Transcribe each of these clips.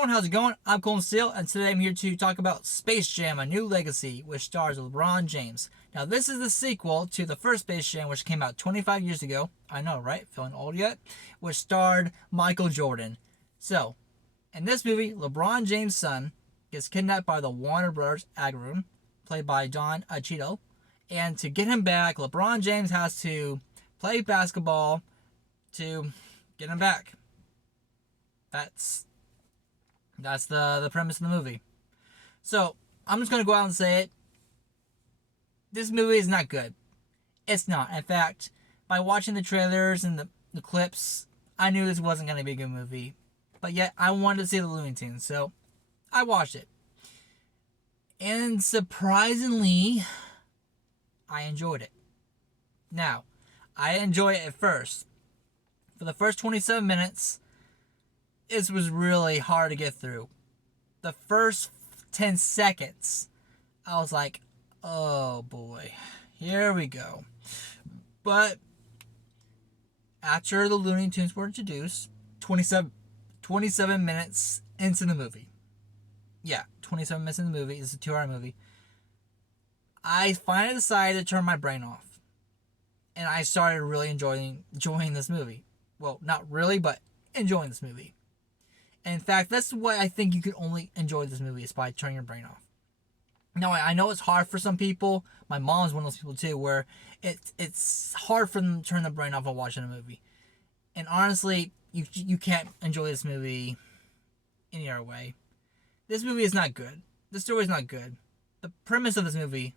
everyone, how's it going? I'm Kolton Steele, and today I'm here to talk about Space Jam: A New Legacy, which stars LeBron James. Now, this is the sequel to the first Space Jam, which came out 25 years ago. I know, right? Feeling old yet? Which starred Michael Jordan. So, in this movie, LeBron James' son gets kidnapped by the Warner Brothers Agron, played by Don Cheadle, and to get him back, LeBron James has to play basketball to get him back. That's the premise of the movie. So, I'm just going to go out and say it. This movie is not good. It's not. In fact, by watching the trailers and the clips, I knew this wasn't going to be a good movie. But yet, I wanted to see the Looney Tunes, so I watched it. And surprisingly, I enjoyed it. Now, I enjoyed it at first. For the first 27 minutes, it was really hard to get through. The first 10 seconds, I was like, oh boy, here we go. But after the Looney Tunes were introduced, 27 minutes into the movie. Yeah, 27 minutes in the movie. It's a 2-hour movie. I finally decided to turn my brain off. And I started really enjoying this movie. Well, not really, but enjoying this movie. And in fact, that's why I think you can only enjoy this movie is by turning your brain off. Now, I know it's hard for some people. My mom's one of those people too, where it's hard for them to turn the brain off while watching a movie. And honestly, you can't enjoy this movie any other way. This movie is not good. The story is not good. The premise of this movie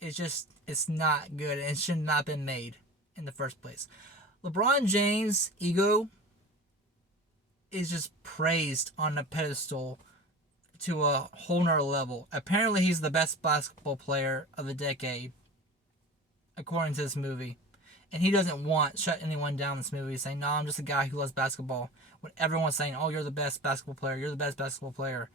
is just, it's not good, and it should not have been made in the first place. LeBron James' ego is just praised on a pedestal to a whole nother level. Apparently, he's the best basketball player of the decade, according to this movie. And he doesn't shut anyone down in this movie, saying, no, I'm just a guy who loves basketball. When everyone's saying, oh, you're the best basketball player, you're the best basketball player.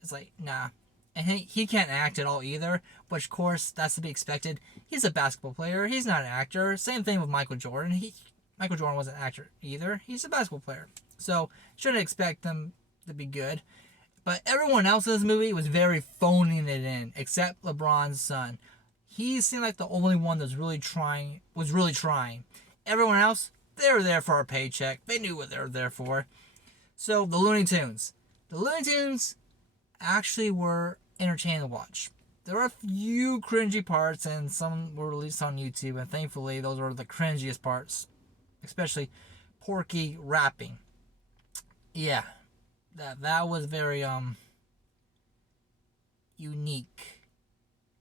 It's like, nah. And he can't act at all either, which, of course, that's to be expected. He's a basketball player. He's not an actor. Same thing with Michael Jordan. Michael Jordan wasn't an actor either. He's a basketball player. So, shouldn't expect them to be good. But everyone else in this movie was very phoning it in, except LeBron's son. He seemed like the only one that was really trying. Everyone else, they were there for a paycheck. They knew what they were there for. So, the Looney Tunes. The Looney Tunes actually were entertaining to watch. There were a few cringy parts, and some were released on YouTube, and thankfully, those were the cringiest parts. Especially Porky rapping. Yeah, that was very unique.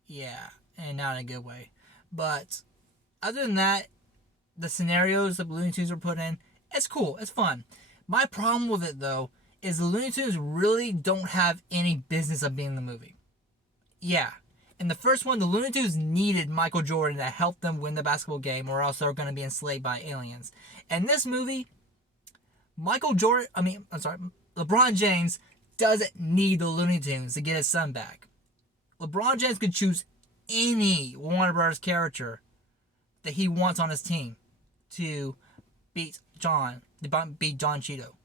Yeah, and not in a good way. But other than that, the scenarios the Looney Tunes were put in, it's cool, it's fun. My problem with it though is the Looney Tunes really don't have any business of being in the movie. Yeah. In the first one, the Looney Tunes needed Michael Jordan to help them win the basketball game, or else they were going to be enslaved by aliens. In this movie, LeBron James doesn't need the Looney Tunes to get his son back. LeBron James could choose any Warner Brothers character that he wants on his team to beat Don Cheadle.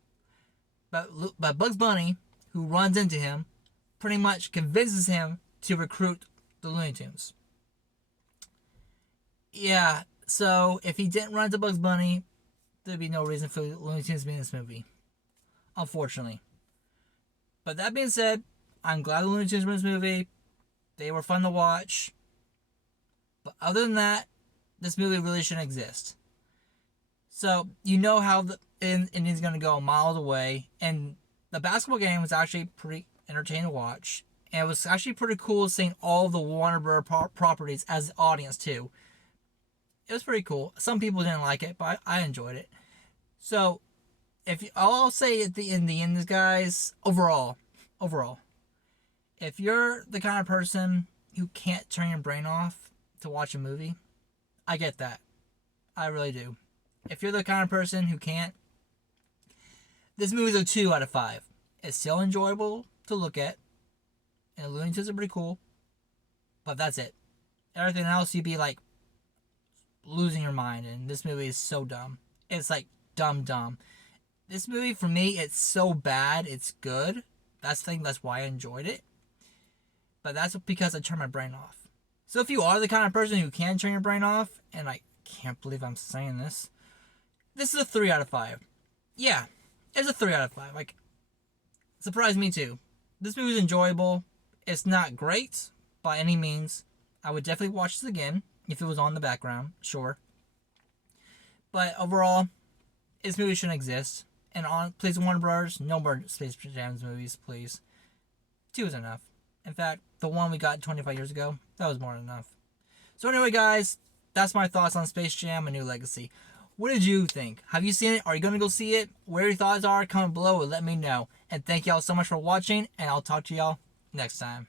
But Bugs Bunny, who runs into him, pretty much convinces him to recruit the Looney Tunes. Yeah, so if he didn't run into Bugs Bunny, there'd be no reason for the Looney Tunes to be in this movie. Unfortunately. But that being said, I'm glad the Looney Tunes were in this movie. They were fun to watch. But other than that, this movie really shouldn't exist. So, you know how the ending's going to go miles away. And the basketball game was actually pretty entertaining to watch. And it was actually pretty cool seeing all the Warner Bros. Properties as the audience, too. It was pretty cool. Some people didn't like it, but I enjoyed it. So, I'll say in the end, guys, overall, if you're the kind of person who can't turn your brain off to watch a movie, I get that. I really do. If you're the kind of person who can't, this movie's a 2 out of 5. It's still enjoyable to look at, and the Looney Tunes are pretty cool, but that's it. Everything else, you'd be like losing your mind, and this movie is so dumb. It's like dumb. This movie, for me, it's so bad, it's good, That's why I enjoyed it. But that's because I turned my brain off. So if you are the kind of person who can turn your brain off, and I can't believe I'm saying this, this is a 3 out of 5. Yeah, it's a 3 out of 5. Like, surprised me too. This movie's enjoyable. It's not great by any means. I would definitely watch this again if it was on the background, sure. But overall, this movie shouldn't exist. And please, Warner Brothers, no more Space Jam movies, please. 2 is enough. In fact, the one we got 25 years ago, that was more than enough. So anyway, guys, that's my thoughts on Space Jam: A New Legacy. What did you think? Have you seen it? Are you going to go see it? Where your thoughts are, comment below and let me know. And thank y'all so much for watching, and I'll talk to y'all next time.